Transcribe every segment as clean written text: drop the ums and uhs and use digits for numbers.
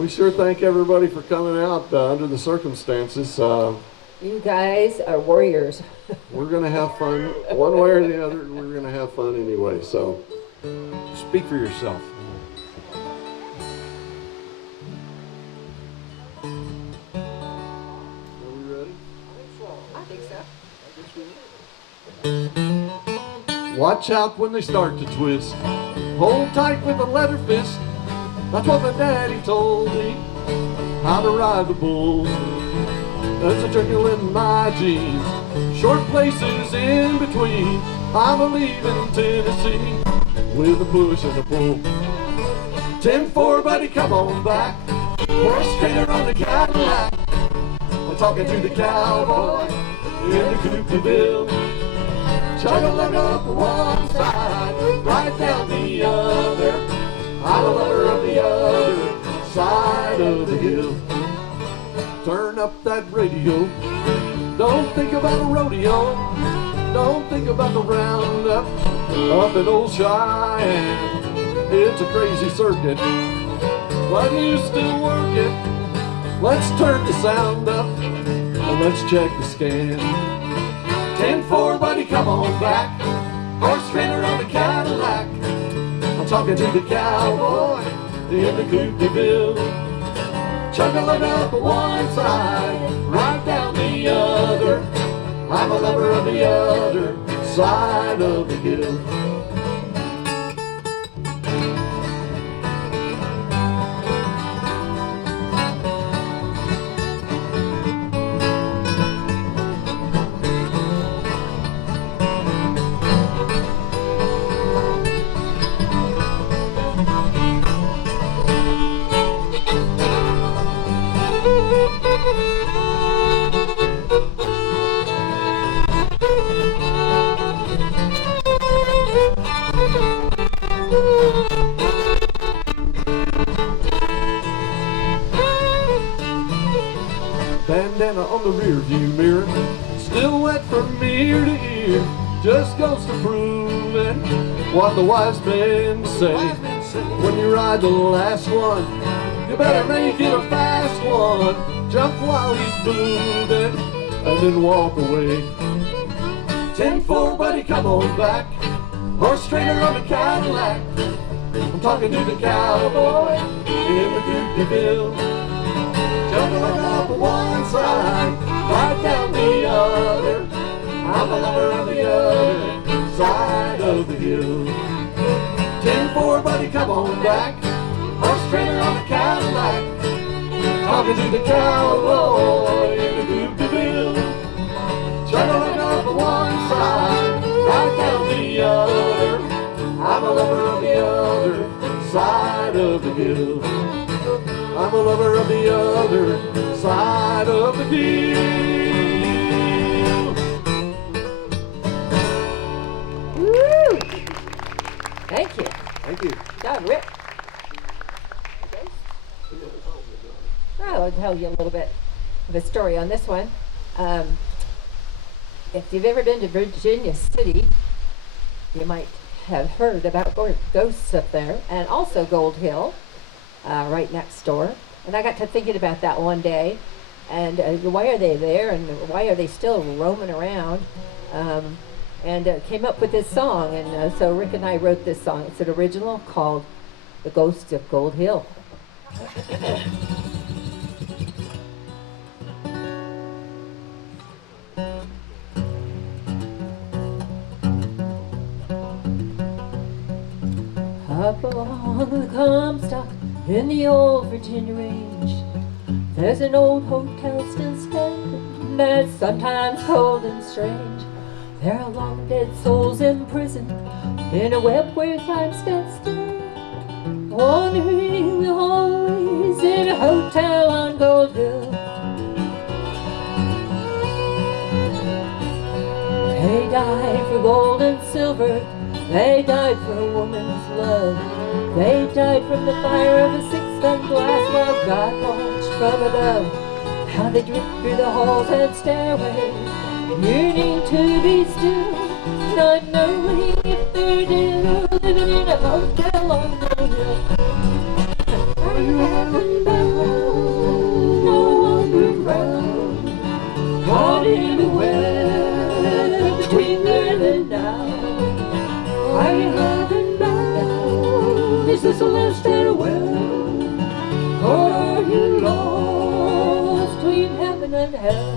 We sure thank everybody for coming out under the circumstances. You guys are warriors. We're going to have fun one way or the other. We're going to have fun anyway. So speak for yourself. Watch out when they start to twist. Hold tight with a leather fist. That's what my daddy told me. How to ride the bull. There's a trickle in my jeans. Short places in between. I'm a leaving Tennessee with a push and a pull. 10-4, buddy, come on back. Horse trainer on the Cadillac. I'm talking to the cowboy in the coupe de ville. Chug a lug up one side, right down the other. I'm a lover of the other side of the hill. Turn up that radio. Don't think about a rodeo. Don't think about the roundup up in old Cheyenne. It's a crazy circuit, but you still work it. Let's turn the sound up and let's check the scan. 10-4, buddy, come on back. Horse trainer on the Cadillac. I'm talking to the cowboy in the coupe de ville. Chug-a-lug up one side, right down the other. I'm a lover of the other side of the hill. Bandana on the rear view mirror, still wet from ear to ear. Just goes to proving what the wise men say. When you ride the last one, you better make it a fast one. Jump while he's moving and then walk away. 10-4, buddy, come on back. Horse trainer on the Cadillac. I'm talking to the cowboy in the coupe de ville. Jumping up one side, right down the other. I'm a lover of the other side of the hill. 10-4, buddy, come on back. Horse trainer on the Cadillac. Talking to the cowboy in the coupe de ville. Jumping up one side, right down the other. I'm a lover of the other side of the hill. I'm a lover of the other side of the hill. Woo! Thank you. Thank you. John, Rick. I'll tell you a little bit of a story on this one. If you've ever been to Virginia City, you might have heard about ghosts up there, and also Gold Hill, right next door. And I got to thinking about that one day, and why are they there, and why are they still roaming around? And came up with this song, and so Rick and I wrote this song. It's an original called "The Ghost of Gold Hill." Up along the Comstock in the old Virginia range, there's an old hotel still standing that's sometimes cold and strange. There are long dead souls imprisoned in a web where time stands still, wandering the hallways in a hotel on Gold Hill. They died for gold and silver, they died for a woman's love. They died from the fire of a six-ton glass while God watched from above. How they drift through the halls and stairways, yearning to be still, not knowing if they're dead or living in a hotel on Gold Hill. heaven held.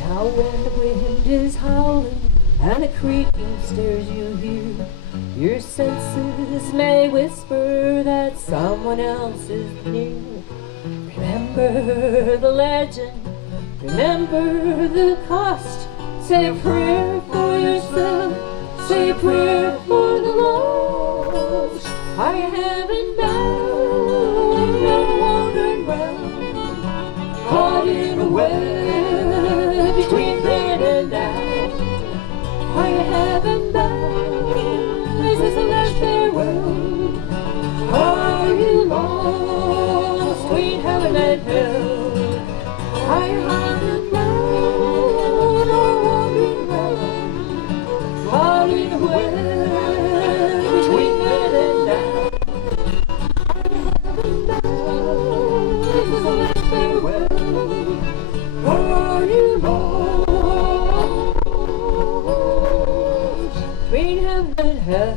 Now when the wind is howling and the creaking stairs you hear, your senses may whisper that someone else is near. Remember the legend, remember the cost. Say a prayer for yourself, say a prayer for the lost. Are you heaven bound, wandering round, caught in a web between then and now? Are you heaven bound? Is this a last farewell? Are you lost between heaven and hell? Are you heaven bound or wandering round, caught in a web between then and now? Are you heaven bound? Is this a last farewell? Or are you lost between heaven and hell?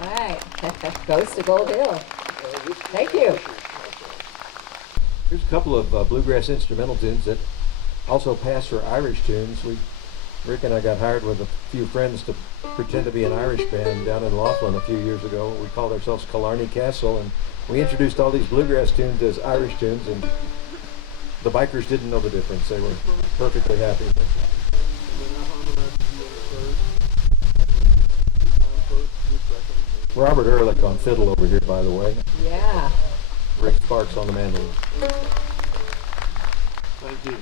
All right, Ghost of Gold Hill. Thank you. Here's a couple of bluegrass instrumental tunes that also pass for Irish tunes. Rick and I got hired with a few friends to pretend to be an Irish band down in Laughlin a few years ago. We called ourselves Killarney Castle, and we introduced all these bluegrass tunes as Irish tunes, and the bikers didn't know the difference. They were perfectly happy. Robert Ehrlich on fiddle over here, by the way. Yeah. Rick Sparks on the mandolin. Thank you.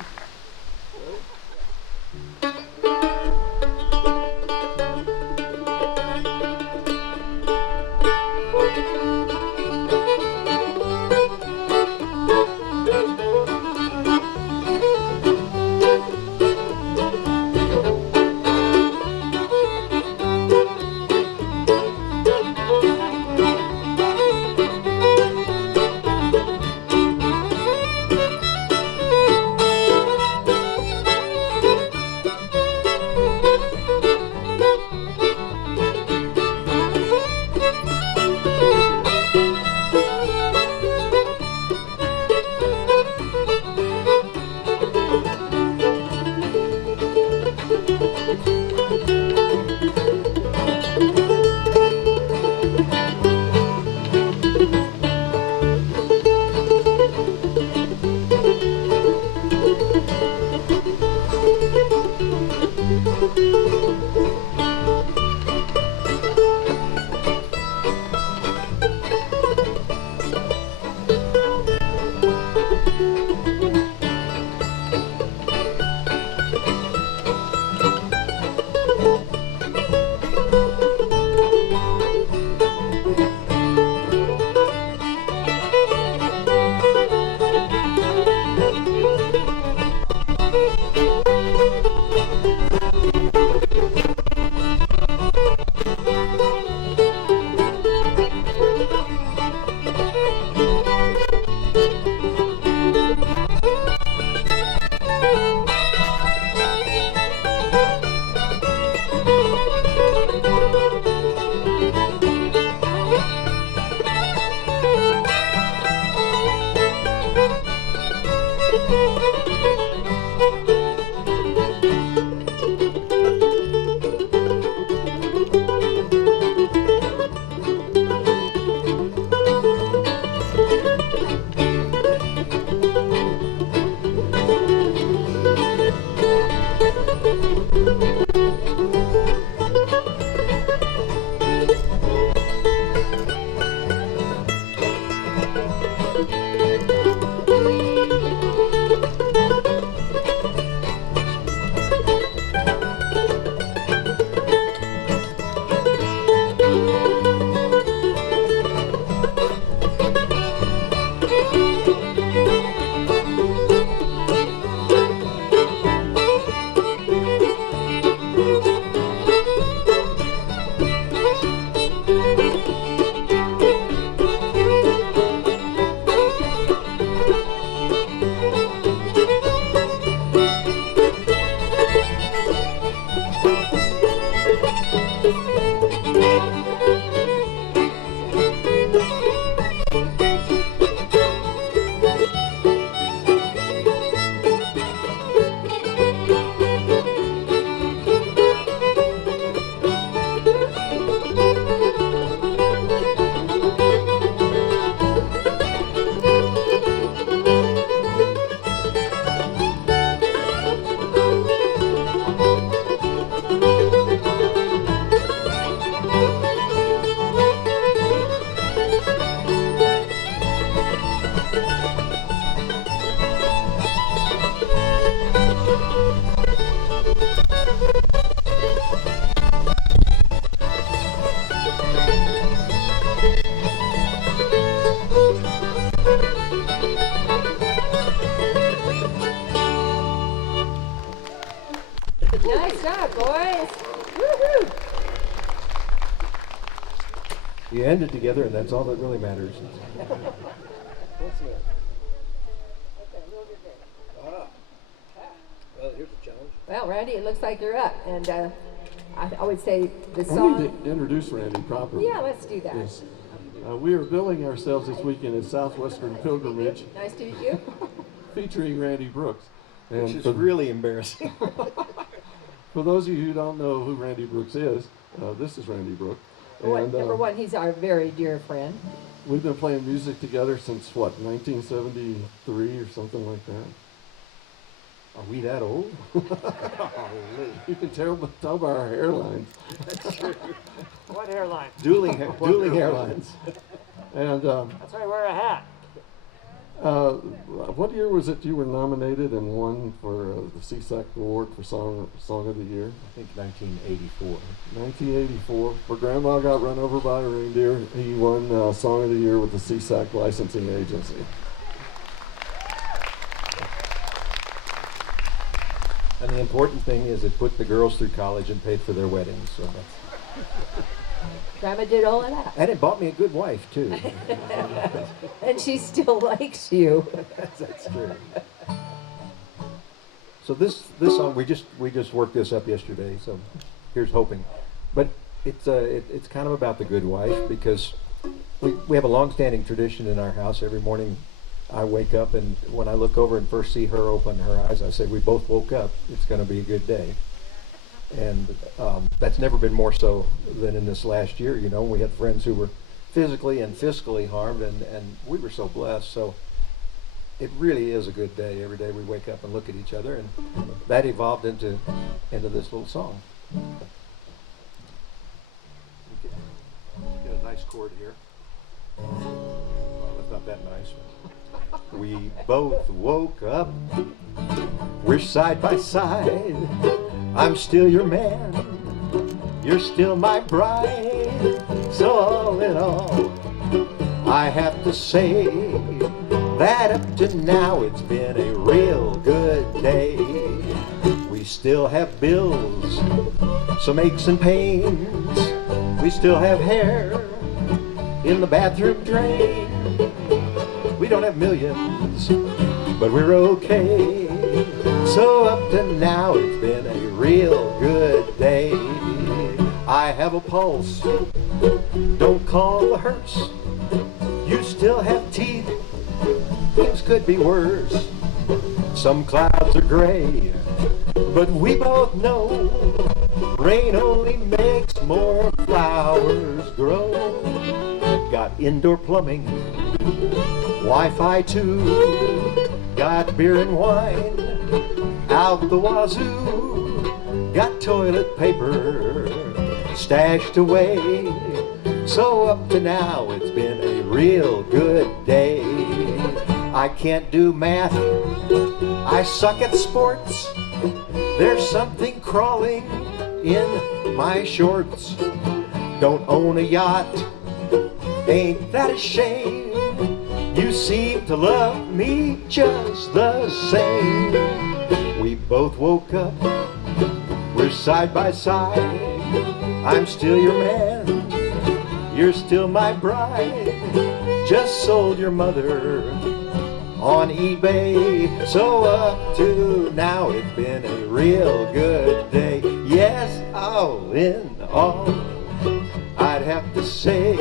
Nice job, boys. Woo-hoo. You ended together, and that's all that really matters. Well, here's a challenge. Well, Randy, it looks like you're up, and I would say the I song. need to introduce Randy properly. Yeah, let's do that. Yes. We are billing ourselves this weekend as Southwestern Pilgrimage, Nice to meet you. featuring Randy Brooks. And Which is really embarrassing. for those of you who don't know who Randy Brooks is, this is Randy Brooks. And, Number one, he's our very dear friend. we've been playing music together since, what, 1973 or something like that? Are we that old? You can tell by our hairlines. What hairline? Dueling hairlines. And That's why I wear a hat. what year was it you were nominated and won for the CSAC Award for Song of the Year? I think 1984. 1984. Where Grandma got run over by a reindeer, he won Song of the Year with the CSAC Licensing Agency. And the important thing is it put the girls through college and paid for their weddings. So that's, Grandma did all of that. and it bought me a good wife, too. And she still likes you. That's true. So this song, we just worked this up yesterday, so here's hoping. But it's kind of about the good wife, because we have a long-standing tradition in our house. Every morning I wake up, and when I look over and first see her open her eyes, I say, we both woke up. It's going to be a good day. And that's never been more so than in this last year. You know, we had friends who were physically and fiscally harmed, and we were so blessed. So it really is a good day. Every day we wake up and look at each other, and that evolved into this little song. Get a nice chord here. Well, that's not that nice. We both woke up, we're side by side. I'm still your man, you're still my bride. So all in all, I have to say that up to now it's been a real good day. We still have bills, some aches and pains. We still have hair in the bathroom drain. We don't have millions, but we're okay. So up to now it's been a real good day. I have a pulse, don't call the hearse. You still have teeth, things could be worse. Some clouds are gray, but we both know rain only makes more flowers grow. Got indoor plumbing, Wi-Fi too, got beer and wine out the wazoo, got toilet paper stashed away. So up to now it's been a real good day. I can't do math, I suck at sports. There's something crawling in my shorts. Don't own a yacht, ain't that a shame? You seem to love me just the same. We both woke up, we're side by side. I'm still your man, you're still my bride. Just sold your mother on eBay. So up to now it's been a real good day. Yes, all in all, I'd have to say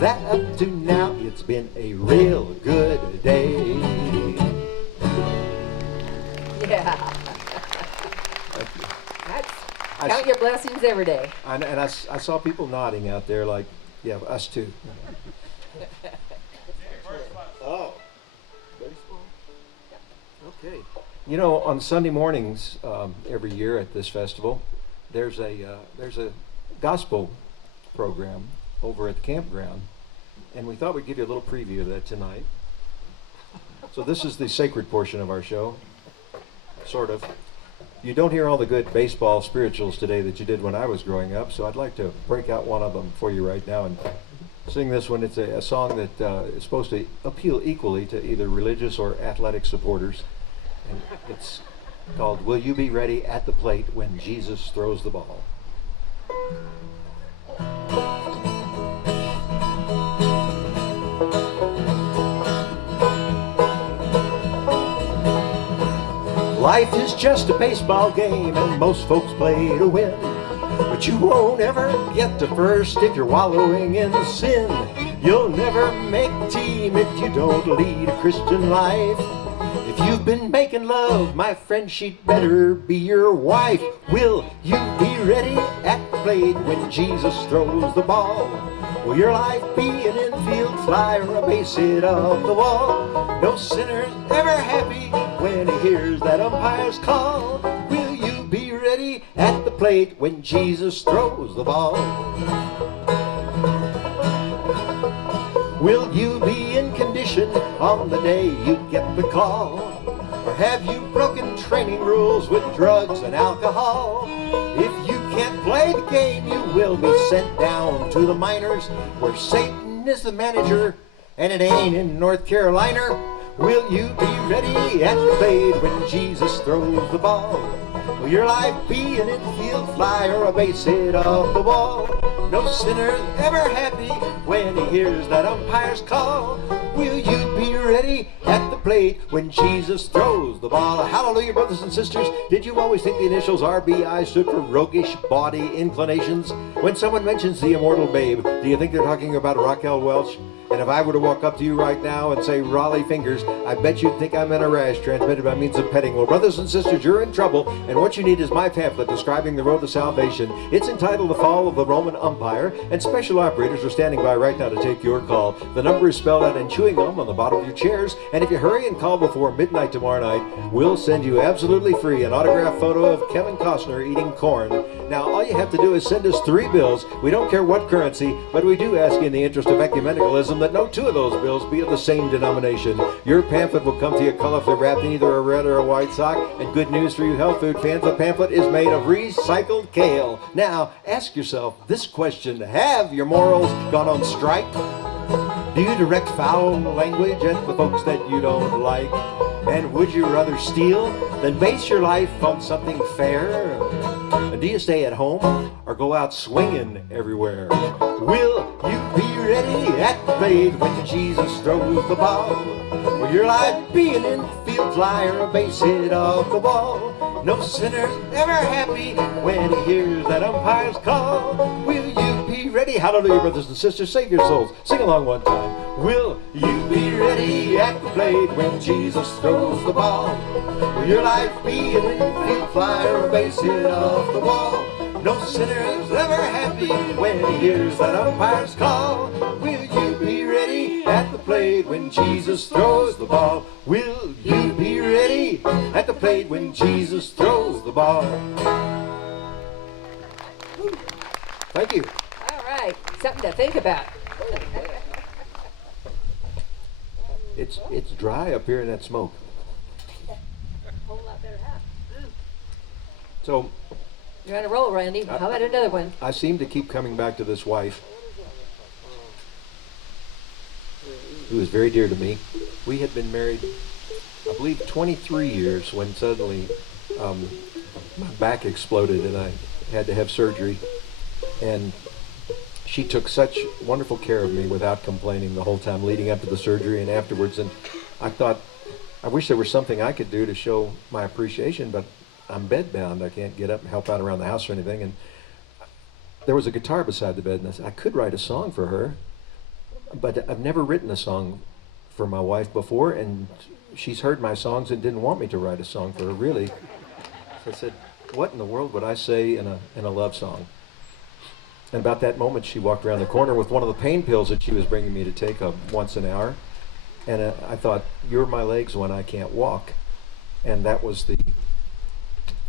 that up to now it's been a real good day. Yeah. That's, count your blessings every day. And I saw people nodding out there like, yeah, us too. Oh, baseball? Okay. You know, on Sunday mornings every year at this festival, there's a gospel program over at the campground, and we thought we'd give you a little preview of that tonight. So this is the sacred portion of our show, sort of. You don't hear all the good baseball spirituals today that you did when I was growing up, so I'd like to break out one of them for you right now and sing this one. It's a song that is supposed to appeal equally to either religious or athletic supporters, and it's called Will You Be Ready at the Plate When Jesus Throws the Ball? Life is just a baseball game and most folks play to win. But you won't ever get to first if you're wallowing in sin. You'll never make a team if you don't lead a Christian life. If you've been making love, my friend, she'd better be your wife. Will you be ready at the plate when Jesus throws the ball? Will your life be an infield fly or a base hit off the wall? No sinner's ever happy when he hears that umpire's call. Will you be ready at the plate when Jesus throws the ball? Will you be in condition on the day you get the call? Or have you broken training rules with drugs and alcohol? If you can't play the game, you will be sent down to the minors, where Satan is the manager, and it ain't in North Carolina. Will you be ready at the plate when Jesus throws the ball? Will your life be an infield fly or a base hit off the wall? No sinner's ever happy when he hears that umpire's call. Will you be ready at the plate when Jesus throws the ball? Hallelujah, brothers and sisters. Did you always think the initials RBI stood for roguish body inclinations? When someone mentions the immortal babe, do you think they're talking about Raquel Welch? And if I were to walk up to you right now and say Raleigh fingers, I bet you'd think I'm in a rash transmitted by means of petting. Well, brothers and sisters, you're in trouble, and what you need is my pamphlet describing the road to salvation. It's entitled The Fall of the Roman Umpire, and special operators are standing by right now to take your call. The number is spelled out in chewing gum on the bottom of your chairs, and if you hurry and call before midnight tomorrow night, we'll send you absolutely free an autographed photo of Kevin Costner eating corn. Now, all you have to do is send us 3 bills. We don't care what currency, but we do ask in the interest of ecumenicalism that no 2 of those bills be of the same denomination. Your pamphlet will come to you colorfully wrapped in either a red or a white sock. And good news for you health food fans, the pamphlet is made of recycled kale. Now, ask yourself this question: have your morals gone on strike? Do you direct foul language at the folks that you don't like? And would you rather steal than base your life on something fair? And do you stay at home or go out swinging everywhere? Will you be ready at the plate when Jesus throws the ball? Will your life be an infield fly or a base hit off the ball? No sinner's ever happy when he hears that umpire's call. Will you be ready? Hallelujah, brothers and sisters, save your souls. Sing along one time. Will you be ready at the plate when Jesus throws the ball? Will your life be an infield fly or a base hit off the wall? No sinner's ever happy when he hears that umpire's call. Will you be ready at the plate when Jesus throws the ball? Will you be ready at the plate when Jesus throws the ball? Thank you. All right, something to think about. It's dry up here in that smoke. Whole lot better have. So You're on a roll, Randy. How about another one? I seem to keep coming back to this wife who is very dear to me. We had been married, I believe, 23 years when suddenly my back exploded and I had to have surgery. And she took such wonderful care of me without complaining the whole time leading up to the surgery and afterwards. And I thought, I wish there was something I could do to show my appreciation, but I'm bedbound. I can't get up and help out around the house or anything. And there was a guitar beside the bed, and I said, I could write a song for her, but I've never written a song for my wife before, and she's heard my songs and didn't want me to write a song for her, really. So I said, what in the world would I say in a love song? And about that moment, she walked around the corner with one of the pain pills that she was bringing me to take once an hour. And I thought, Youre My Legs when I can't walk. And that was the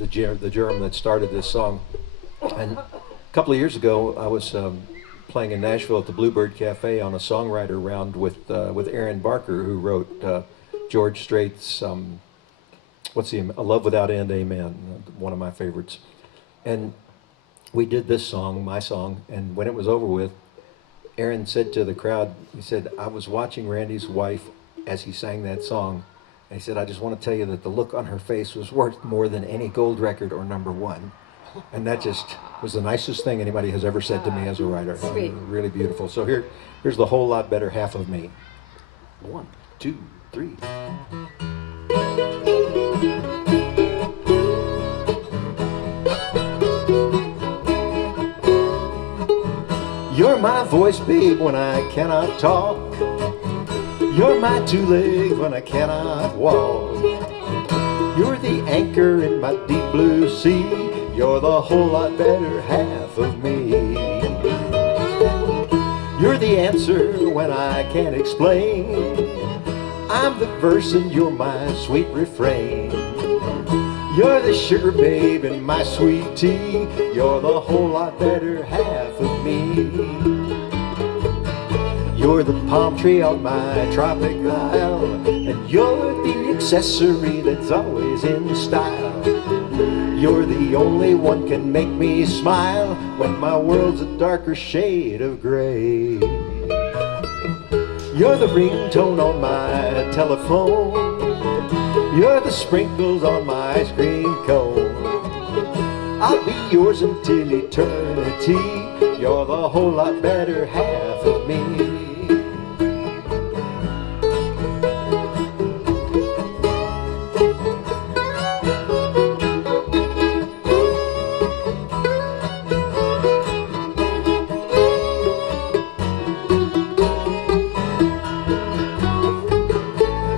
germ that started this song. And a couple of years ago, I was playing in Nashville at the Bluebird Cafe on a songwriter round with Aaron Barker, who wrote George Strait's, A Love Without End, Amen, one of my favorites. And we did this song, my song, and when it was over with, Aaron said to the crowd, he said, I was watching Randy's wife as he sang that song, And he said, I just want to tell you that the look on her face was worth more than any gold record or #1. And that just was the nicest thing anybody has ever said to me as a writer. Sweet. Really beautiful. So here's the whole lot better half of me. 1, 2, 3. You're my voice, babe, when I cannot talk. You're my 2 legs when I cannot walk. You're the anchor in my deep blue sea. You're the whole lot better half of me. You're the answer when I can't explain. I'm the verse and you're my sweet refrain. You're the sugar babe in my sweet tea. You're the whole lot better half of me. You're the palm tree on my tropic isle, and you're the accessory that's always in style. You're the only one can make me smile when my world's a darker shade of gray. You're the ringtone on my telephone. You're the sprinkles on my ice cream cone. I'll be yours until eternity. You're the whole lot better half of me.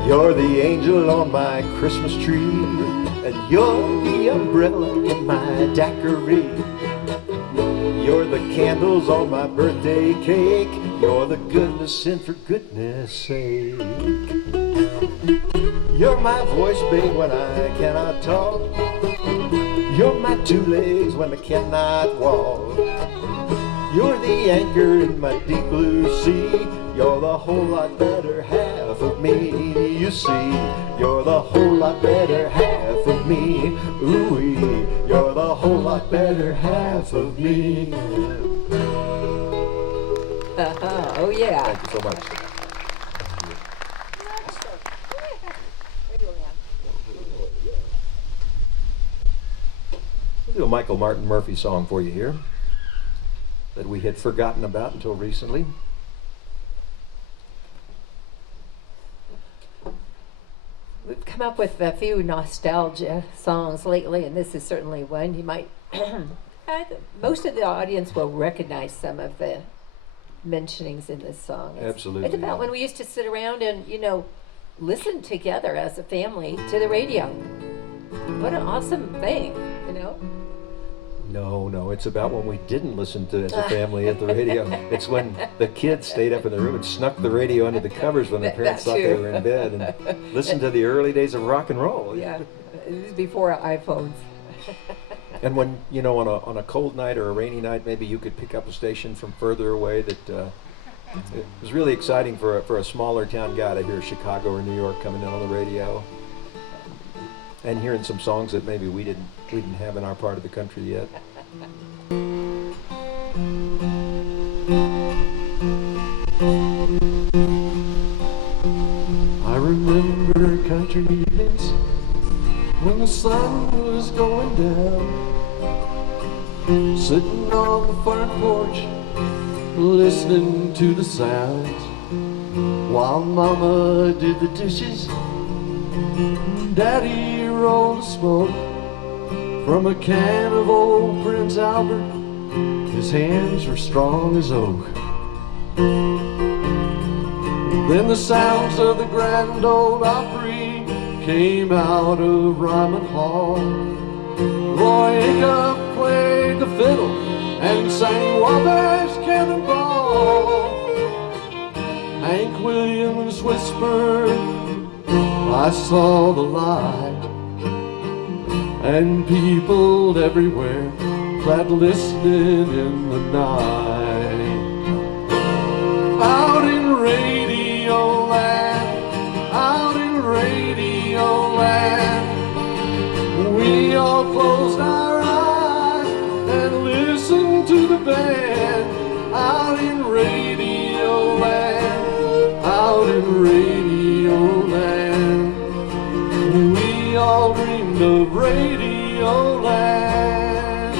You're the angel on my Christmas tree, and you're the umbrella in my daiquiri. You're the candles on my birthday cake. You're the goodness and for goodness sake. You're my voice, babe, when I cannot talk. You're my 2 legs when I cannot walk. You're the anchor in my deep blue sea. You're the whole lot better half of me. You see, you're the whole lot better half of me. Ooh-wee, you're the whole lot better half of me. Oh, yeah. Thank you so much. We'll do a Michael Martin Murphey song for you here that we had forgotten about until recently. We've come up with a few nostalgia songs lately, and this is certainly one. You might, most of the audience will recognize some of the mentionings in this song. Absolutely, It's about yeah. when we used to sit around and, listen together as a family to the radio. What an awesome thing, No, it's about when we didn't listen to as a family at the radio. It's when the kids stayed up in the room and snuck the radio under the covers when their parents That's thought they true. were in bed and listened to the early days of rock and roll. Yeah, it was before iPhones. And when, on a cold night or a rainy night, maybe you could pick up a station from further away that it was really exciting for a smaller town guy to hear Chicago or New York coming in on the radio and hearing some songs that maybe we didn't have in our part of the country yet. I remember country evenings when the sun was going down, sitting on the front porch, listening to the sounds, while Mama did the dishes, Daddy rolled a smoke from a can of old Prince Albert. His hands were strong as oak. Then the sounds of the Grand Ole Opry came out of Ryman Hall. Roy Acuff played the fiddle and sang Wabash Cannonball. Hank Williams whispered, I saw the light, and people everywhere glad listening in the night. Out in Radio Land, out in Radio Land, we all closed our eyes and listened to the band. Out in Radio Land, out in Radio Land. dreamed of Radio Land.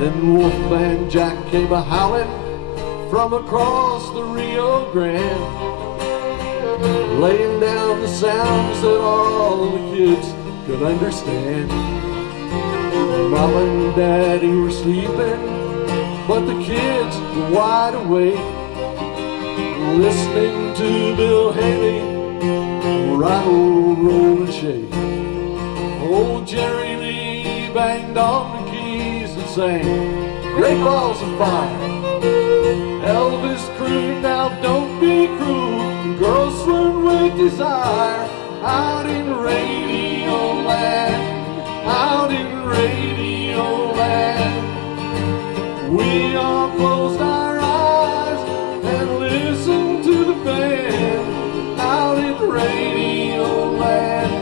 Then Wolfman Jack came a-howling from across the Rio Grande, laying down the sounds that all the kids could understand. Mama and Daddy were sleeping, but the kids were wide awake, listening to Bill Haley rattle, roll, and shake. Old Jerry Lee banged on the keys and sang Great Balls of Fire. Elvis crooned, now don't be cruel, girls swoon with desire. Out in Radio Land, out in Radio Land, we all closed our eyes and listened to the band. Out in Radio Land,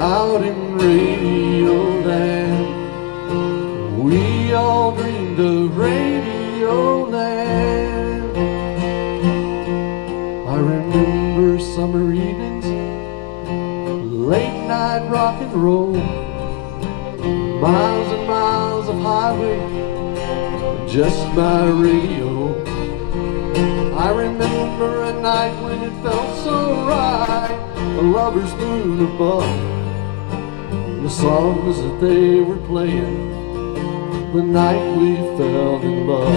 out in Radio Land, we all dreamed of Radio Land. I remember summer evenings, late night rock and roll, miles and miles of highway, just my radio. I remember a night when it felt so right, a lover's moon above, the songs that they were playing the night we fell in love.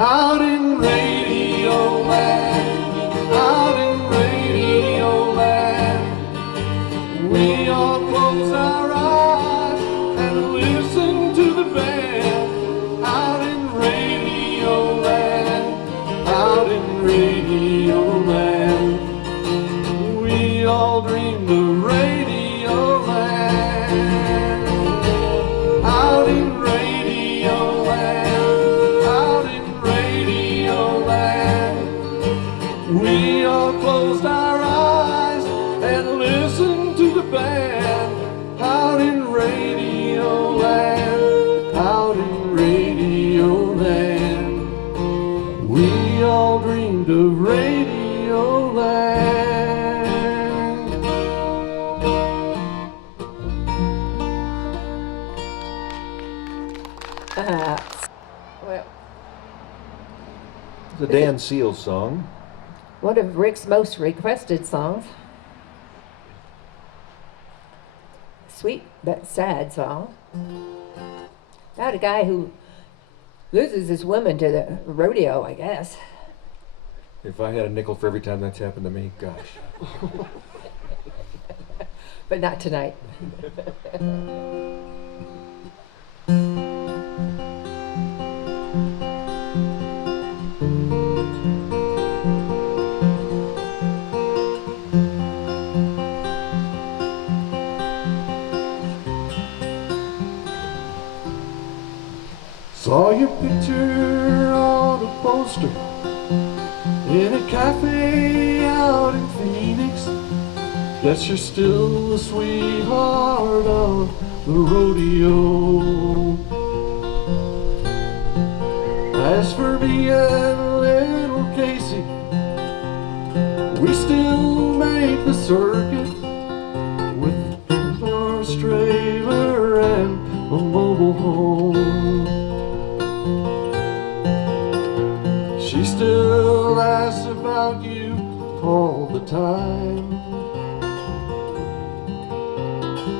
Out in Radio Land, out in Radio Land, we all close our eyes and listen to the band. Out in Radio Land, out in Radio Land, we all dreamed of Radio Land. Out in Radio Land, out in Radio Land, we all closed our eyes and listened to the band. Out in Radio Land, out in Radio Land, we all dreamed of Radio Land. Well, It's a Dan Seals song. one of Rick's most requested songs. Sweet but sad song. About a guy who loses his woman to the rodeo, I guess. If I had a nickel for every time that's happened to me, gosh. But not tonight. Saw your picture on a poster in a cafe out in Phoenix. Guess you're still the sweetheart of the rodeo. As for me and little Casey, we still make the circuit with a horse trailer and a mobile home. She still asks about you all the time.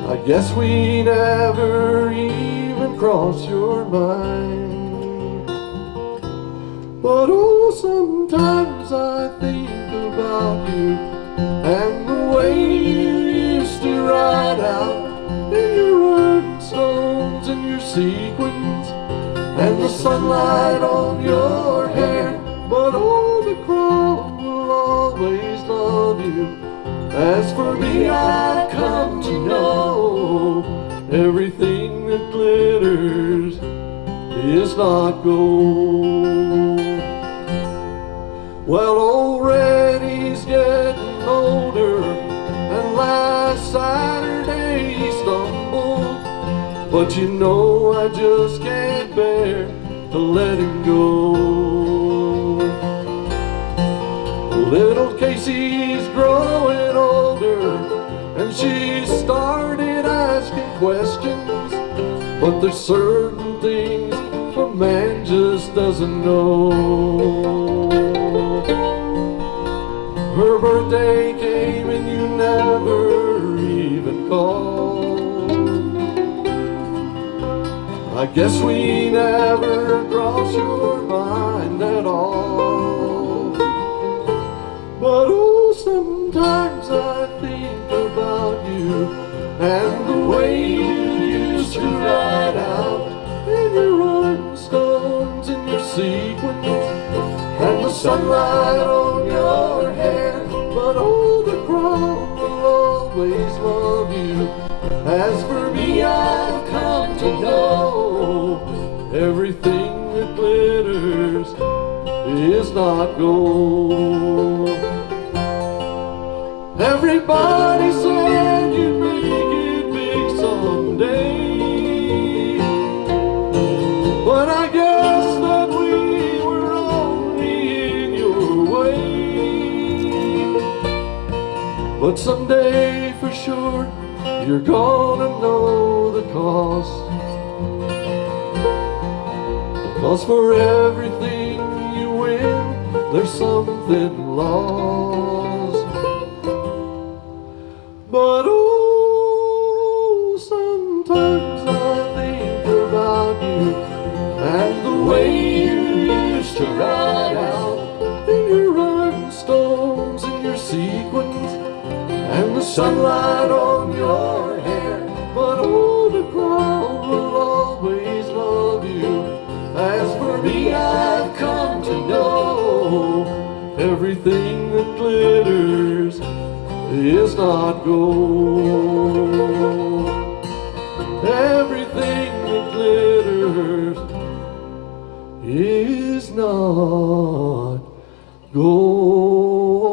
I guess we never even crossed your mind. But oh, sometimes I think about you and the way you used to ride out in your rhinestones and your sequins and the sunlight on your hair. But oh, the crowd will always love you. As for me, I've come to know everything that glitters is not gold. Well, old Reddy's getting older, and last Saturday he stumbled. But you know I just can't bear to let him go. Little Casey's growing older, But there's certain things a man just doesn't know. Her birthday came and you never even called. I guess we never crossed your mind at all. But oh, sometimes I think about you and the way you used to ride out in your rhinestones and your sequins and the sunlight on your hair. But oh, the crowd will always love you. As for me, I've come to know everything that glitters is not gold. Everybody said you'd make it big someday, but I guess that we were only in your way. But someday for sure you're gonna know the cost. 'Cause for everything you win, there's something lost. But oh, sometimes I think about you and the way you used to ride out in your rhinestones and your sequins and the sunlight on your hair. But oh, the crowd will always love you. As for me, I've come to know everything that glitters is not gold. Everything that glitters is not gold.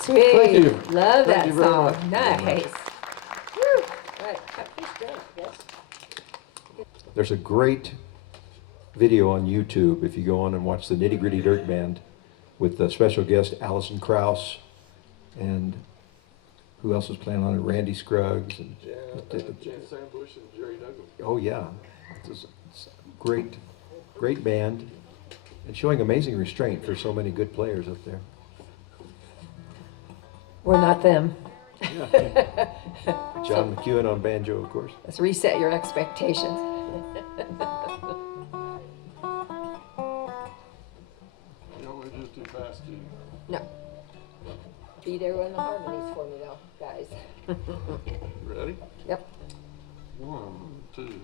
Sweet. Thank you. Love Thank that you very song. much. Nice. Woo. Right. Please stand, yes. There's a great video on YouTube if you go on and watch the Nitty Gritty Dirt Band with the special guest Alison Krauss and who else was playing on it? Randy Scruggs. And, Jan Sambush and Jerry Douglas. oh yeah, it's a great band and showing amazing restraint for so many good players up there. We're not them. John McEwen on banjo, of course. Let's reset your expectations. You don't want to do it too fast, Gene. No. Be there when the harmonies for me, though, guys. Ready? Yep. 1, 2.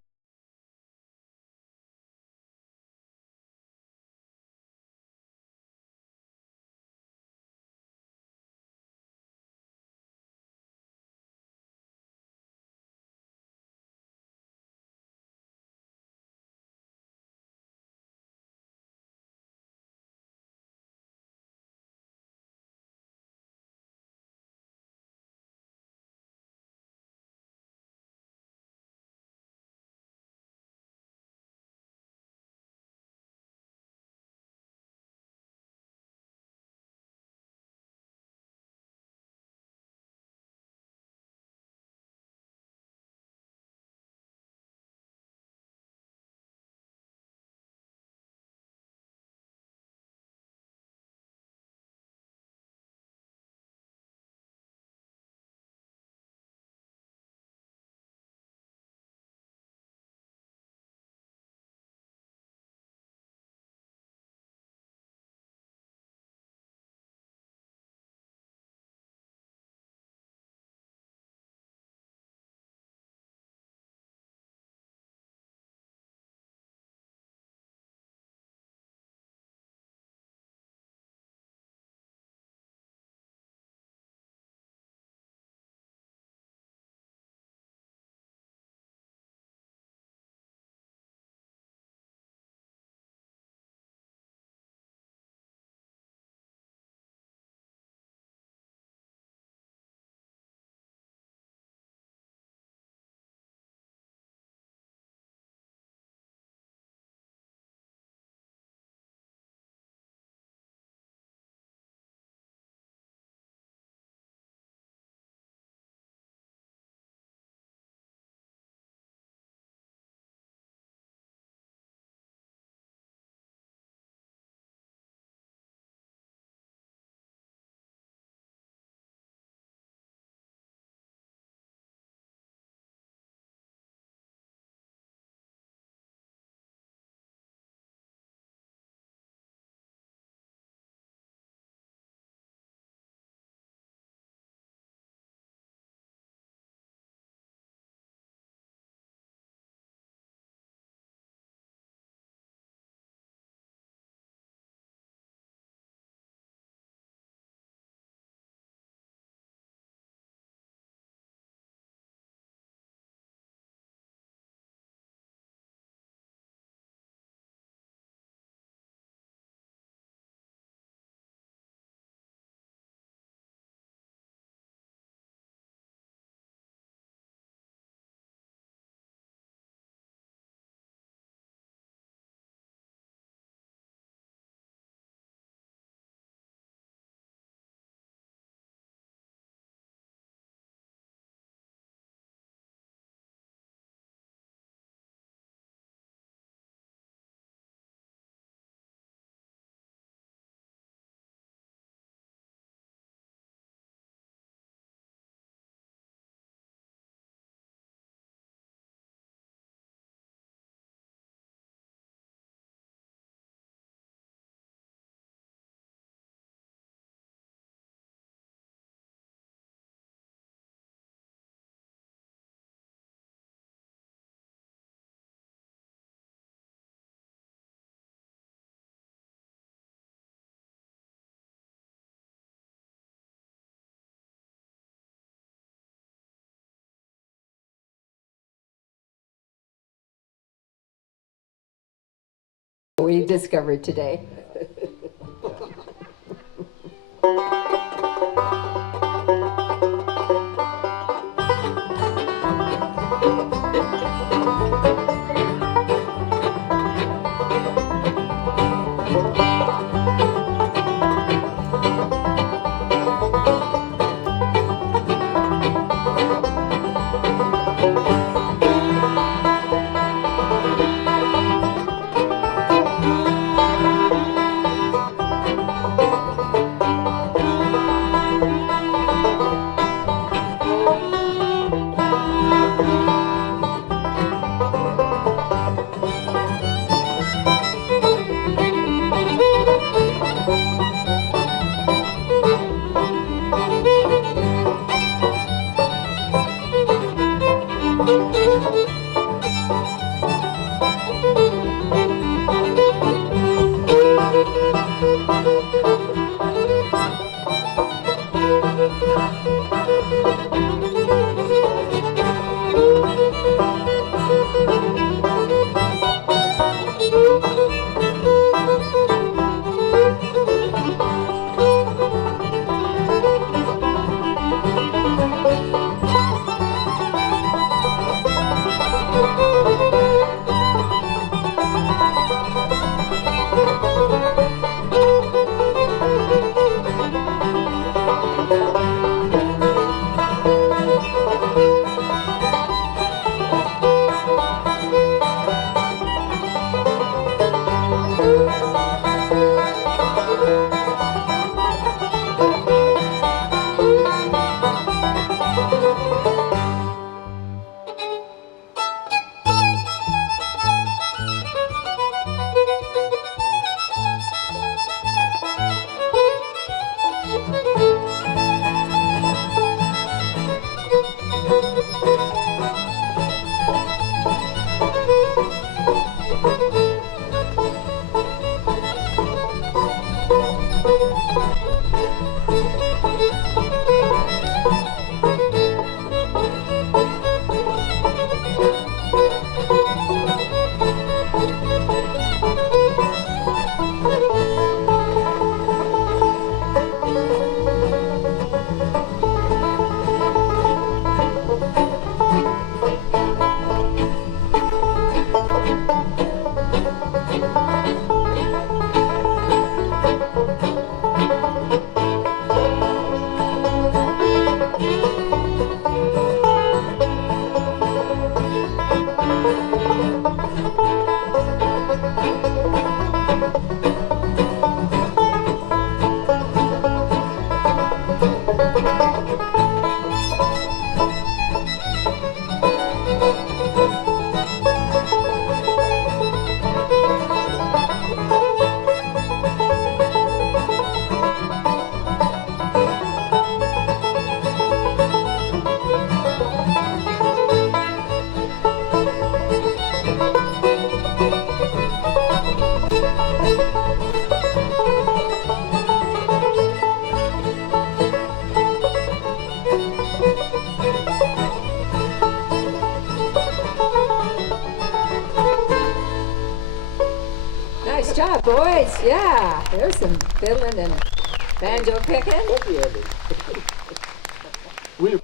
we discovered today. Nice job, boys. Yeah, there's some fiddling and banjo picking. We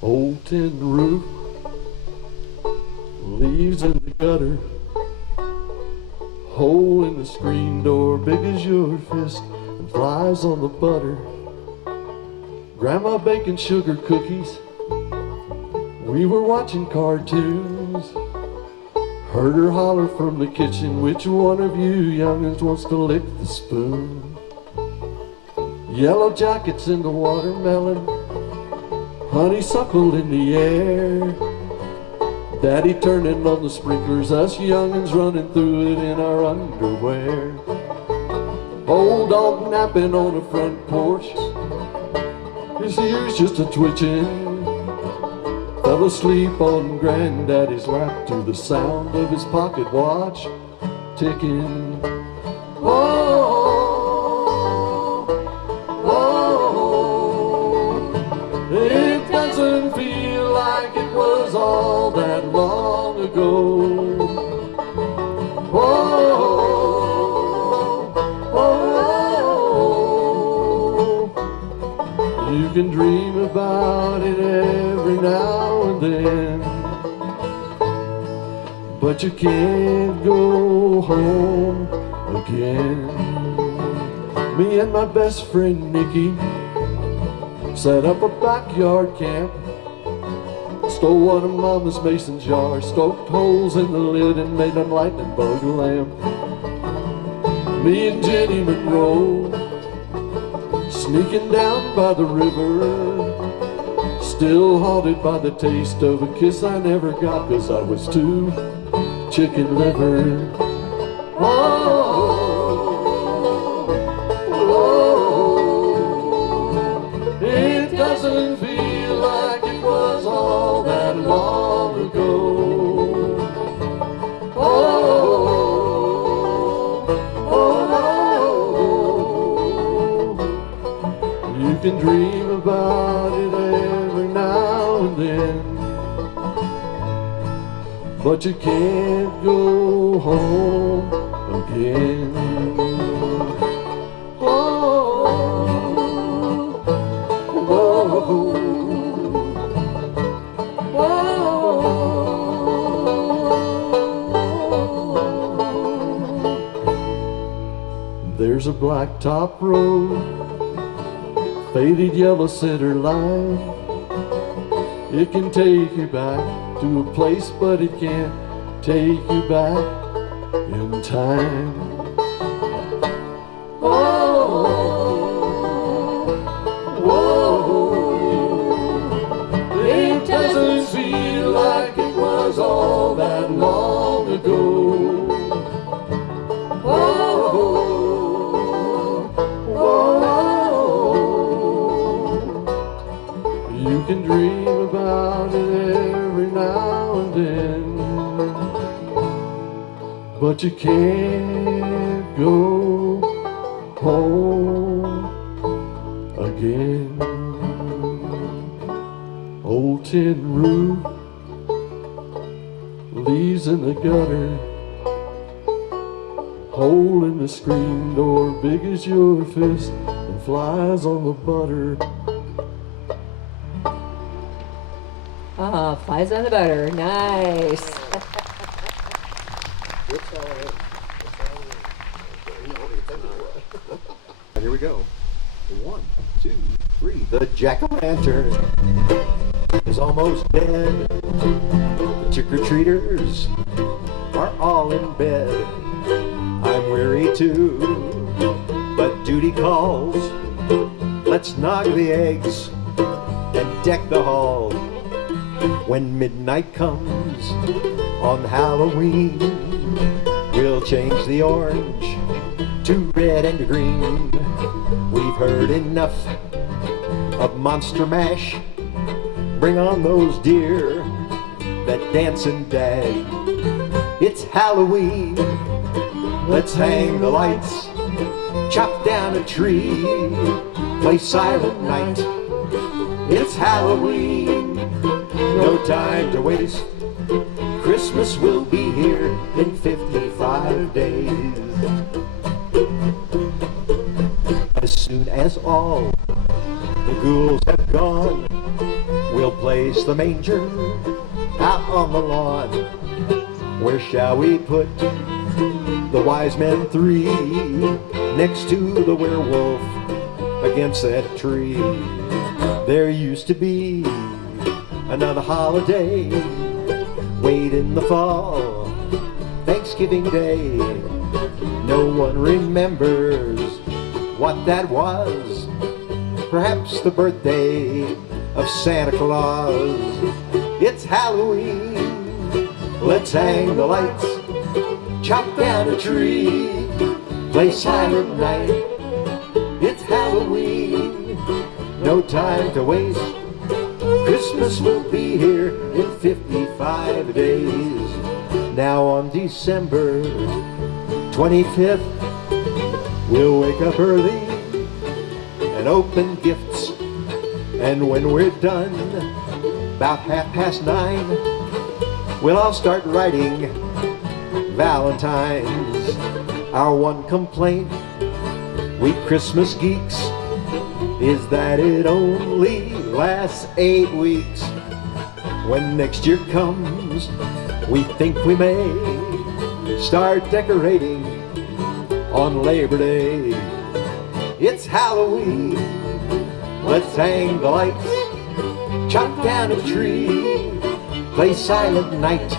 old tin roof, leaves in the gutter, hole in the screen door big as your fist, and flies on the butter. Grandma baking sugar cookies, we were watching cartoons. Heard her holler from the kitchen, which one of you youngins wants to lick the spoon? Yellow jackets in the watermelon, honeysuckle in the air. Daddy turning on the sprinklers, us youngins running through it in our underwear. Old dog napping on the front porch, his ears just a twitching. Fell asleep on Granddaddy's lap to the sound of his pocket watch ticking. Oh, but you can't go home again. Me and my best friend Nikki set up a backyard camp, stole one of Mama's mason jars, stoked holes in the lid and made a lightning bug lamp. Me and Jenny Monroe sneaking down by the river, still haunted by the taste of a kiss I never got 'cause I was too chicken liver. It doesn't feel like it was all that long ago. You can dream about it every now and then, but you can't go home again. There's a blacktop road, faded yellow center line. It can take you back to a place, but it can't take you back in time. It doesn't feel like it was all that long ago. You can dream about it every now and then, but you can't go home again. Old tin roof, leaves in the gutter, hole in the screen door big as your fist, and flies on the butter. Ah, flies on the butter. Nice. Here we go. 1, 2, 3. The jack-o'-lantern is almost dead. The trick-or-treaters are all in bed. I'm weary too, but duty calls. Let's nog the eggs and deck the hall. When midnight comes on Halloween, we'll change the orange to red and green. We've heard enough of Monster Mash. Bring on those deer that dance and dag. It's Halloween. Let's hang the lights, chop down a tree, play Silent Night. It's Halloween. No time to waste. Christmas will be here in 55 days. As soon as all the ghouls have gone, we'll place the manger out on the lawn. Where shall we put the wise men 3 next to the werewolf against that tree? There used to be another holiday, wait in the fall, Thanksgiving Day. No one remembers what that was. Perhaps the birthday of Santa Claus. It's Halloween. Let's hang the lights, chop down a tree, play Silent Night. It's Halloween. No time to waste. Christmas will be here in 55 days. Now on December 25th, we'll wake up early and open gifts. And when we're done, about 9:30, we'll all start writing Valentines. Our one complaint, we Christmas geeks, is that it only lasts 8 weeks. When next year comes, We think we may start decorating on Labor Day. It's Halloween, let's hang the lights, chop down a tree, play Silent Night.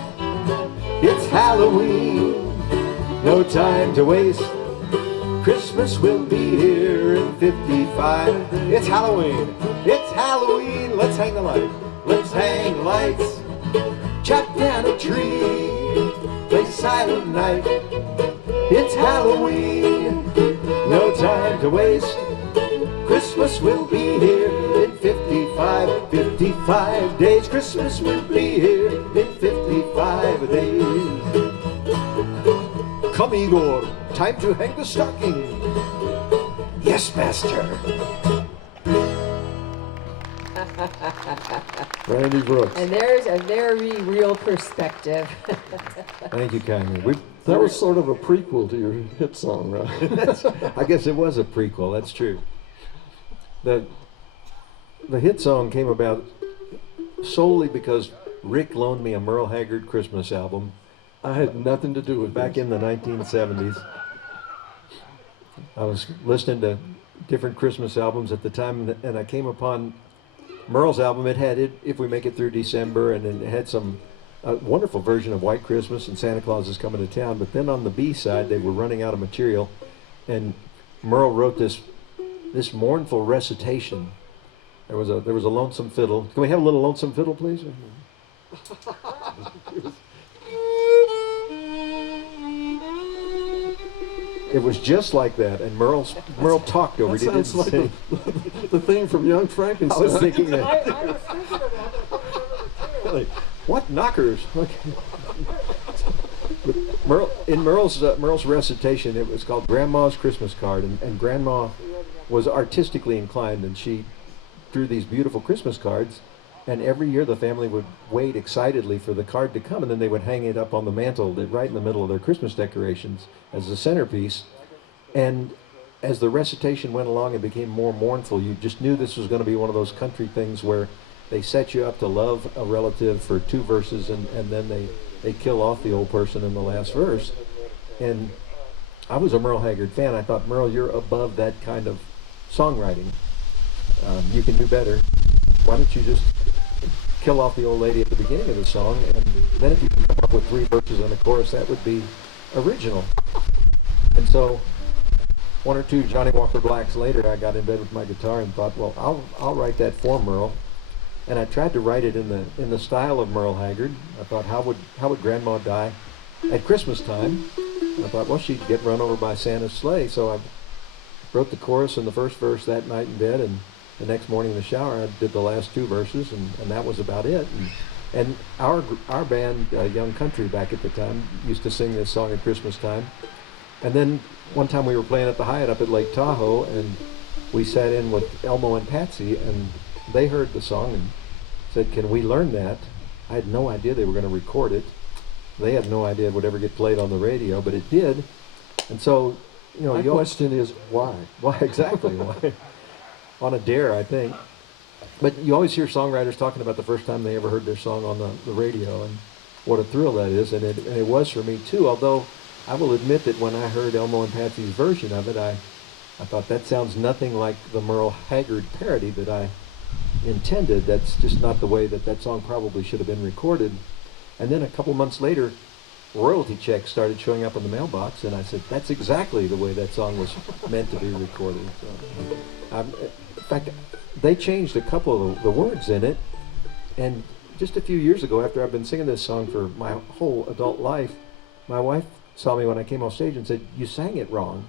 It's Halloween, no time to waste, Christmas will be here in 55. It's Halloween, let's hang the lights, let's hang the lights, chop down a tree, play Silent Night. It's Halloween, no time to waste, Christmas will be here in 55 days. Christmas will be here in 55 days. Come, Igor, time to hang the stocking. Yes, master. Randy Brooks. And there's a very real perspective. Thank you kindly. That was sort of a prequel to your hit song, right? I guess it was a prequel, that's true. The hit song came about solely because Rick loaned me a Merle Haggard Christmas album I had nothing to do with back this. in the 1970s. I was listening to different Christmas albums at the time, and I came upon Merle's album. It had If We Make It Through December, and then it had a wonderful version of White Christmas and Santa Claus is Coming to Town. But then on the B side, they were running out of material, and Merle wrote this mournful recitation. There was a lonesome fiddle. Can we have a little lonesome fiddle, please? It was just like that, and Merle talked over it. He That didn't sounds like sing. the theme from Young I Frankenstein. was thinking that. I was thinking about it. Really, what knockers? Okay. But in Merle's recitation, it was called Grandma's Christmas Card, and Grandma was artistically inclined, and she drew these beautiful Christmas cards, and every year the family would wait excitedly for the card to come, and then they would hang it up on the mantle right in the middle of their Christmas decorations as the centerpiece. And as the recitation went along and became more mournful, you just knew this was going to be one of those country things where they set you up to love a relative for 2 verses, and then they kill off the old person in the last verse. And I was a Merle Haggard fan. I thought, Merle, you're above that kind of songwriting. You can do better. Why don't you just kill off the old lady at the beginning of the song, and then if you can come up with 3 verses and a chorus, that would be original. And so 1 or 2 Johnny Walker Blacks later, I got in bed with my guitar and thought, well, I'll write that for Merle. And I tried to write it in the style of Merle Haggard. I thought, how would Grandma die at Christmas time? I thought, well, she'd get run over by Santa's sleigh. So I wrote the chorus and the first verse that night in bed, and the next morning in the shower, I did the last 2 verses, and that was about it. And our band, Young Country, back at the time, used to sing this song at Christmas time. And then one time we were playing at the Hyatt up at Lake Tahoe, and we sat in with Elmo and Patsy, and they heard the song and said, can we learn that? I had no idea they were going to record it. They had no idea it would ever get played on the radio, but it did. And so, My question is, why? Why exactly? Why? On a dare, I think. But you always hear songwriters talking about the first time they ever heard their song on the radio, and what a thrill that is, and it was for me too. Although I will admit that when I heard Elmo and Patsy's version of it, I thought that sounds nothing like the Merle Haggard parody that I intended. That's just not the way that song probably should have been recorded. And then a couple months later, royalty checks started showing up in the mailbox, and I said, that's exactly the way that song was meant to be recorded. So, in fact, they changed a couple of the words in it, and just a few years ago, after I've been singing this song for my whole adult life, my wife saw me when I came off stage and said, you sang it wrong.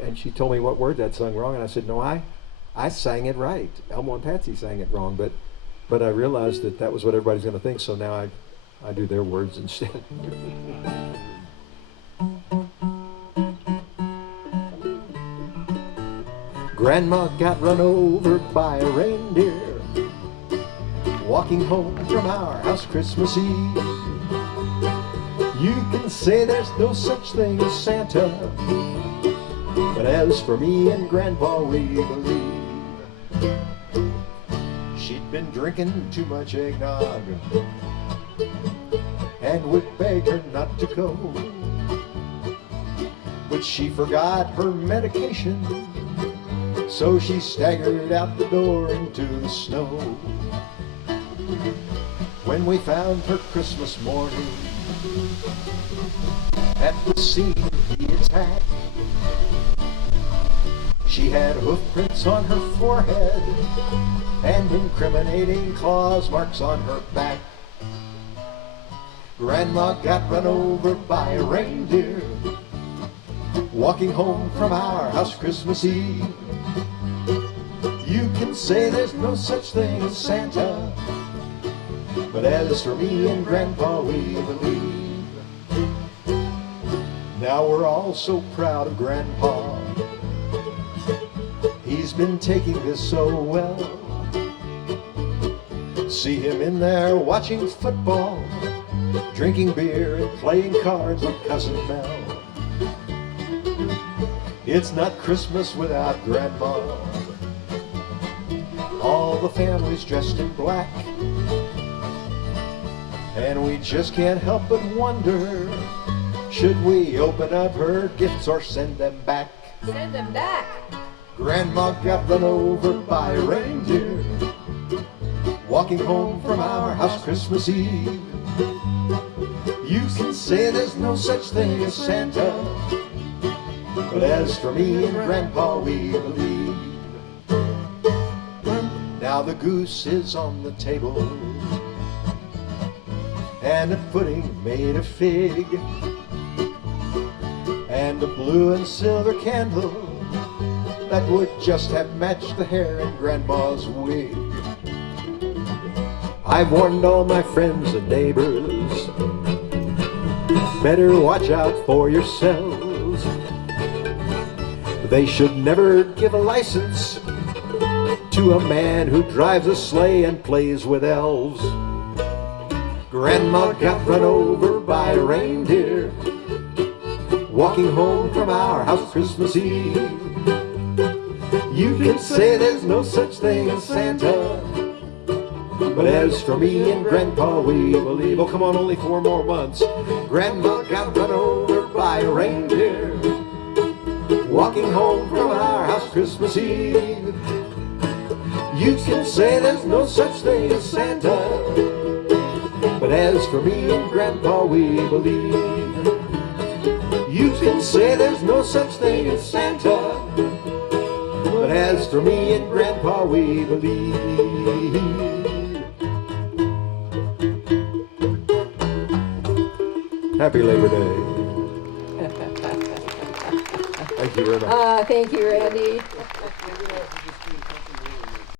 And she told me what word I'd sung wrong, and I said, no, I sang it right. Elmo and Patsy sang it wrong, but I realized that was what everybody's going to think, so now I do their words instead. Grandma got run over by a reindeer walking home from our house Christmas Eve. You can say there's no such thing as Santa, but as for me and Grandpa, we believe. She'd been drinking too much eggnog, and would beg her not to go. But she forgot her medication, so she staggered out the door into the snow. When we found her Christmas morning at the scene of the attack, she had hoof prints on her forehead and incriminating claws marks on her back. Grandma got run over by a reindeer walking home from our house Christmas Eve. You can say there's no such thing as Santa, but as for me and Grandpa, we believe. Now we're all so proud of Grandpa. He's been taking this so well. See him in there watching football, drinking beer and playing cards with Cousin Mel. It's not Christmas without Grandma. All the family's dressed in black, and we just can't help but wonder, should we open up her gifts or send them back? Send them back. Grandma got run over by a reindeer walking home from our house Christmas Eve. You can say there's no such thing as Santa, but as for me and Grandpa, we believe. Now the goose is on the table, and a pudding made of fig, and a blue and silver candle that would just have matched the hair in Grandma's wig. I've warned all my friends and neighbors, better watch out for yourselves. They should never give a license to a man who drives a sleigh and plays with elves. Grandma got run over by a reindeer walking home from our house Christmas Eve. You can say there's no such thing as Santa, but as for me and Grandpa, we believe. Oh, come on, only 4 more months. Grandma got run over by a reindeer walking home from our house Christmas Eve. You can say there's no such thing as Santa, but as for me and Grandpa, we believe. You can say there's no such thing as Santa, but as for me and Grandpa, we believe. Happy Labor Day. Thank you very much. Thank you, Randy.